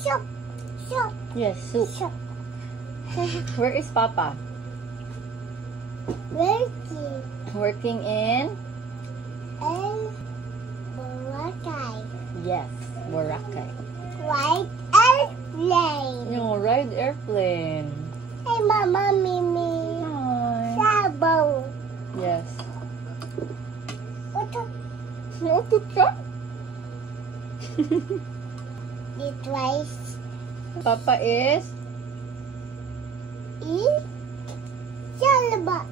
Soup. Soup. Yes, soup. Soup. Where is Papa? Working. Working in? And Boracay. Yes, Boracay. White airplane. No, ride airplane. Hey, Mama Mimi. Hi. Sabaw. Yes. What No, tutok. it was? Papa is? Eat salabat.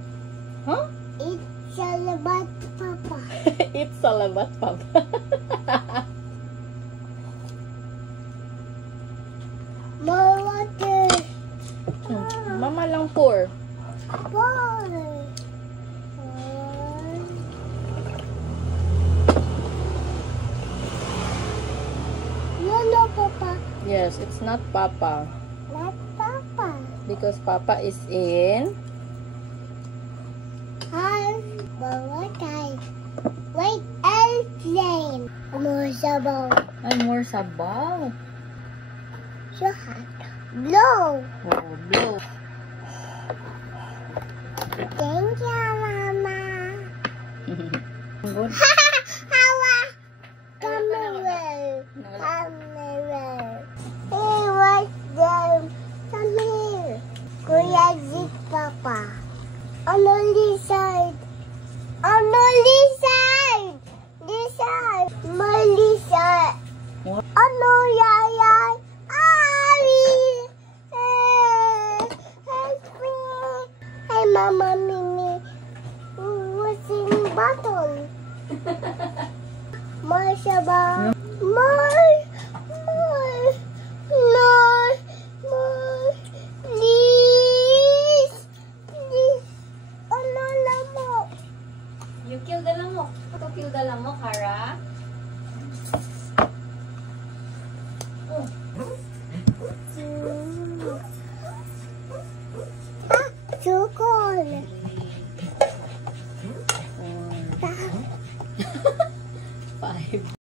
Huh? Eat salabat, Papa. It's salabat, Papa. More water. Mama lang pour. Water. No, Papa. Yes, it's not Papa. Not Papa. Because Papa is in? Boracay. White airplane. More sabaw. Ay, more sabaw. So hot. Blow. Oh, blow. Thank you, Mama. Good. Hawa. Camera. Camera. Hey, what's them? Come here. Kuya Zik, Papa. On the lizard. On the lizard. Lizard. My lizard. What? On the yaya. Ali. Help me. Hey, Mama Mimi. What's in the bottle? More sabaw. More. More. More. More. Please. Please. Ano lamok? You kill the lamok. To kill the lamok, Hara? Ah, sukol. Five.